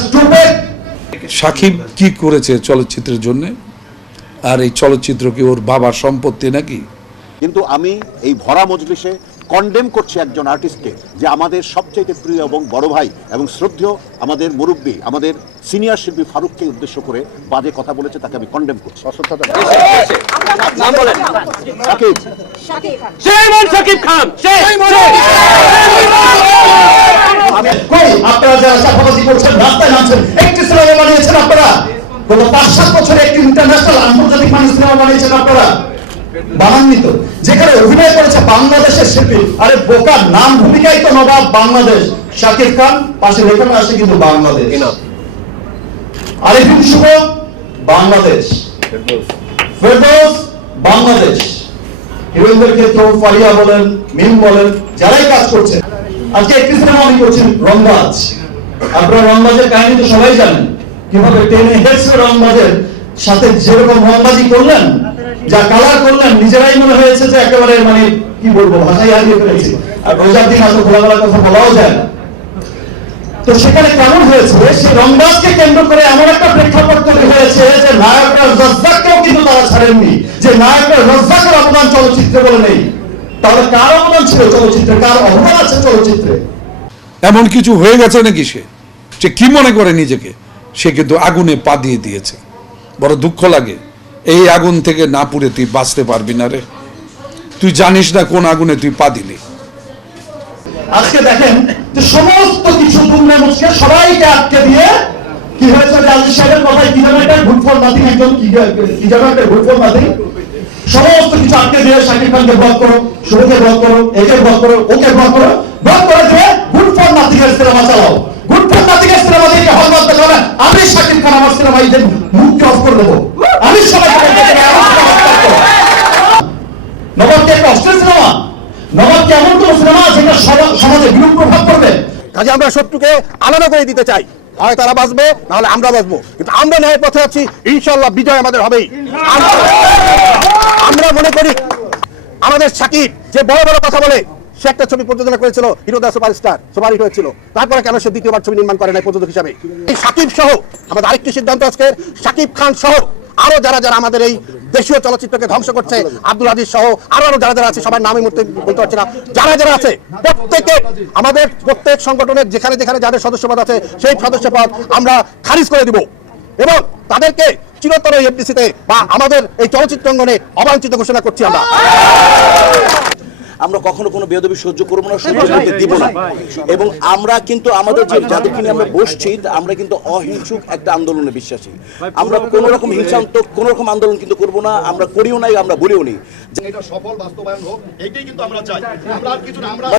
stupid. Shakib কি করেছে চলচ্চিত্রের জন্য? আর এই চলচ্চিত্র কি ওর বাবার সম্পত্তি নাকি? কিন্তু আমি এই ভরা মজলিসে কন্ডেম করছি একজন আর্টিস্টকে যে আমাদের সবচাইতে প্রিয় এবং বড় ভাই এবং শ্রদ্ধেয় আমাদের মুরব্বী আমাদের সিনিয়র শিল্পী ফারুককে উদ্দেশ্য করে বাজে কথা বলেছে তাকে আমি কন্ডেম করছি। অসত্যতা সাকিব। কই? আপনারা যারা চাপাবাজি করছেন রাস্তায় নামছেন একটি সিনেমা বানিয়েছেন আপনারা? গত পাঁচ সাত বছরে একটি ইন্টারন্যাশনাল আন্তর্জাতিক মানের সিনেমা বানিয়েছেন আপনারা? বানাননি তো। যেখানে অভিনয় করেছে বাংলাদেশের শিল্পী। আরে বোকার নাম ভূমিকাই তো নবাব বাংলাদেশ। শাকিব খান পাশে লেখানো আছে কিন্তু বাংলাদেশ। আরিফিন শুভ বাংলাদেশ। ফেরদৌস। বাংলাদেশ। হিরোইনদের ক্ষেত্রেও ফারিয়া বলেন মিম বলেন যারাই কাজ করছে আজকে একটি সিনেমা আমি করছি, রংবাজ। আপনারা রংবাজের কাহিনী তো সবাই জানেন। কীভাবে টেনে হেসে রংবাজের সাথে যেরকম রংবাজি করলেন, যা কালার করলেন, নিজেরাই মনে হয়েছে যে একেবারে মানে কি বলব ভাষাই হারিয়ে ফেলেছি। আর রোজার দিন এত খোলামেলা কথা বলাও যায় না। তো সেখানে কেমন হয়েছে? সেই রংবাজকে কেন্দ্র করে এমন একটা প্রেক্ষাপট তৈরি হয়েছে যে নায়করা রজ্জাককেও কিন্তু তারা ছাড়েননি, যে নায়করা রজ্জাকের অবদান চলচ্চিত্রে বলে নেই। তাহলে কার অবদান ছিল চলচ্চিত্রে? কার অবদান আছে চলচ্চিত্রে? এমন কিছু হয়ে গেছে নাকি সে? সে কি মনে করে নিজেকে? সে কিন্তু আগুনে পা দিয়ে দিয়েছে। বড় দুঃখ লাগে। এই আগুন থেকে না পুড়ে তুই বাঁচতে পারবি না রে। তুই জানিস না কোন আগুনে তুই পা দিলি। আজকে দেখেন যে সমস্ত কিছু দুমড়ে মুচকে সবাইকে আটকে দিয়ে কি হয়েছে? যে সাহেবের কথায় কি যেন একটা ফর নাথিং একজন কি যেন একটা ফর নাথিং সমস্ত কিছু আটকে দিয়ে শাকিব খানকে ব্লক করো শুভকে ব্লক করো একে ব্লক করো ওকে ব্লক করো। ব্লক করে দিয়ে গুড ফর নাথিং এর সিনেমা চালাও। গুড ফর নাথিং এর সিনেমা দেখে হল বন্ধ করে আমি শাকিব খান আমার সিনেমা ঈদের মুখকে অফ করে দেবো। আমি সিনেমা নবাব কি একটা অস্ট্রেল সিনেমা নবাব কি এমন কোন সিনেমা যেটা সমা- সমাজে বিরূপ প্রভাব পড়বে কাজে আমরা শত্রুকে আলাদা করে দিতে চাই। হয় তারা বাঁচবে নাহলে আমরা বাঁচবো। কিন্তু আমরা ন্যায়ের পথে আছি ইনশাল্লাহ বিজয় আমাদের হবেই। আমরা- মনে করি আমাদের সাকিব যে বড় বড় কথা বলে, সে একটা ছবি প্রযোজনা করেছিল হিরোদা সুপারস্টার, সুপারহিট হয়েছিল। তারপরে কেন সে দ্বিতীয়বার ছবি নির্মাণ করে নাই প্রযোজক হিসাবে? এই সাকিব সহ, আমাদের আরেকটি সিদ্ধান্ত আজকে, সাকিব খান সহ আরও যারা যারা আমাদের এই দেশীয় চলচ্চিত্রকে ধ্বংস করছে, আব্দুল আজিজ সহ আরও আরও যারা যারা আছে, সবার নামে মুহূর্তে বলতে পারছি না। যারা যারা আছে, প্রত্যেকে, আমাদের প্রত্যেক সংগঠনের যেখানে যেখানে যাদের সদস্যপদ আছে, সেই সদস্যপদ আমরা খারিজ করে দিব। এবং তাদেরকে চিরতর এফডিসিতে বা আমাদের এই চলচ্চিত্র অঙ্গনে অবাঞ্ছিত ঘোষণা করছি আমরা। আমরা কখনো কোনো বেদবি সহ্য করব না সহ্য করতে দিব না। এবং আমরা কিন্তু আমাদের যে যাদেরকে নিয়ে আমরা বসছি আমরা কিন্তু অহিংসুক একটা আন্দোলনে বিশ্বাসী। আমরা কোনো রকম হিংসাত্মক কোনো রকম আন্দোলন কিন্তু করব না আমরা করিও নাই আমরা বলিও নি। এটা সফল বাস্তবায়ন হোক এইটাই কিন্তু আমরা চাই। আমরা আর কিছু না আমরা